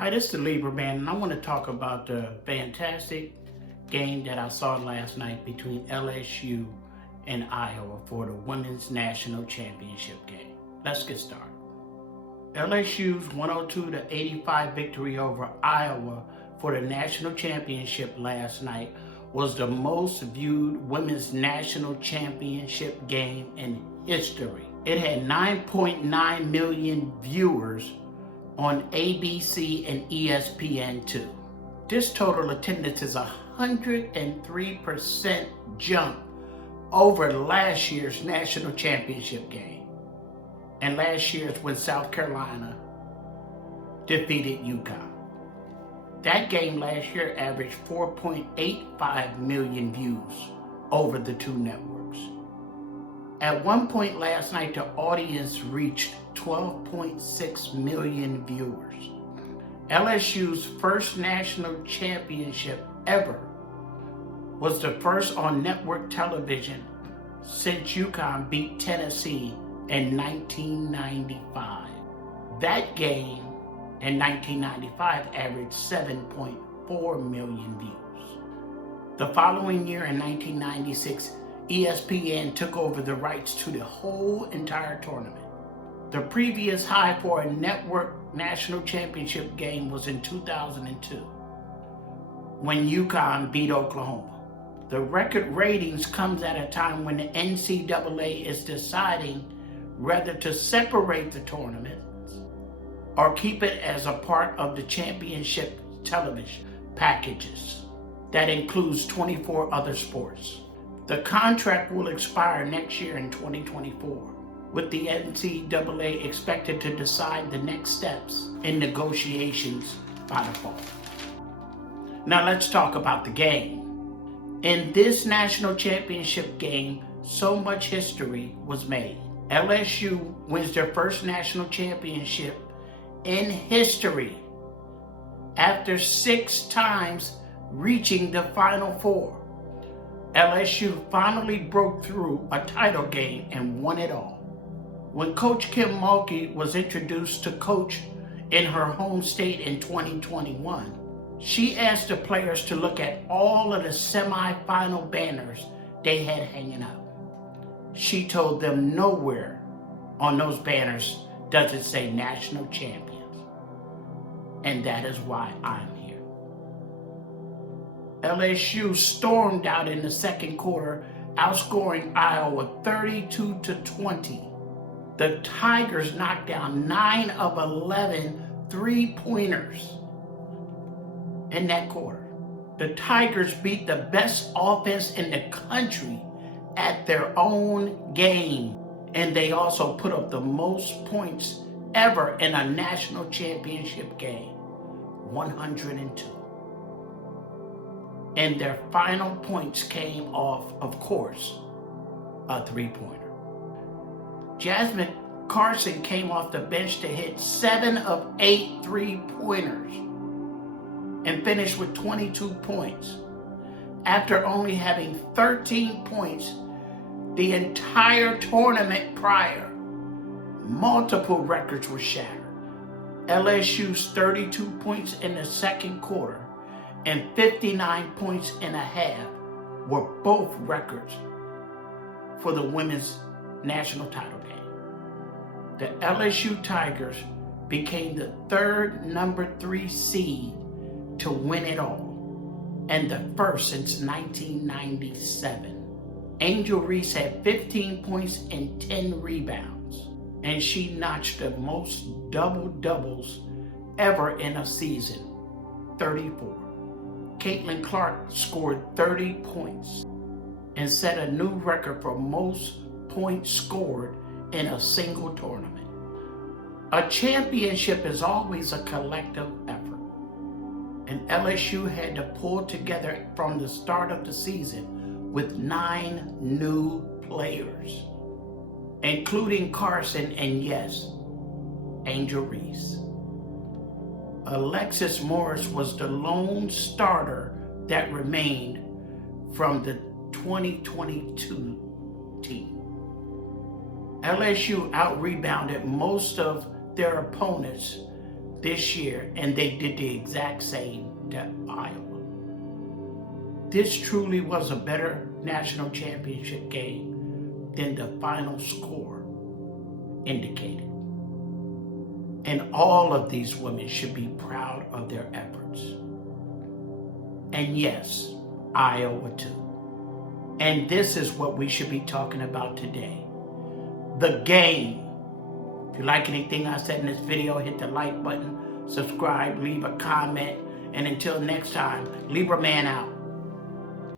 Hi, this is the Libra Band, and I want to talk about the fantastic game that I saw last night between LSU and Iowa for the Women's National Championship game. Let's get started. LSU's 102-85 victory over Iowa for the national championship last night was the most viewed Women's National Championship game in history. It had 9.9 million viewers on ABC and ESPN2. This total attendance is 103% jump over last year's national championship game, and last year's when South Carolina defeated UConn. That game last year averaged 4.85 million views over the two networks. At one point last night, the audience reached 12.6 million viewers. LSU's first national championship ever was the first on network television since UConn beat Tennessee in 1995. That game in 1995 averaged 7.4 million views. The following year in 1996, ESPN took over the rights to the whole entire tournament. The previous high for a network national championship game was in 2002, when UConn beat Oklahoma. The record ratings comes at a time when the NCAA is deciding whether to separate the tournament or keep it as a part of the championship television packages that includes 24 other sports. The contract will expire next year in 2024, with the NCAA expected to decide the next steps in negotiations by the fall. Now let's talk about the game. In this national championship game, so much history was made. LSU wins their first national championship in history after 6 times reaching the Final Four. LSU finally broke through a title game and won it all. When Coach Kim Mulkey was introduced to coach in her home state in 2021, she asked the players to look at all of the semifinal banners they had hanging up. She told them nowhere on those banners does it say national champions. And that is why I'm here. LSU stormed out in the second quarter, outscoring Iowa 32-20. The Tigers knocked down 9 of 11 three-pointers in that quarter. The Tigers beat the best offense in the country at their own game, and they also put up the most points ever in a national championship game, 102. And their final points came off, of course, a three-pointer. Jasmine Carson came off the bench to hit 7 of 8 three-pointers and finished with 22 points. After only having 13 points the entire tournament prior, multiple records were shattered. LSU's 32 points in the second quarter and 59 points in a half were both records for the women's national title game. The LSU Tigers became the third number 3 seed to win it all, and the first since 1997. Angel Reese had 15 points and 10 rebounds, and she notched the most double-doubles ever in a season, 34. Caitlin Clark scored 30 points and set a new record for most points scored in a single tournament. A championship is always a collective effort, and LSU had to pull together from the start of the season with 9 new players, including Carson and, yes, Angel Reese. Alexis Morris was the lone starter that remained from the 2022 team. LSU out-rebounded most of their opponents this year, and they did the exact same to Iowa. This truly was a better national championship game than the final score indicated. And all of these women should be proud of their efforts. And yes, Iowa too. And this is what we should be talking about today. The game. If you like anything I said in this video, hit the like button, subscribe, leave a comment, and until next time, Libra Man out.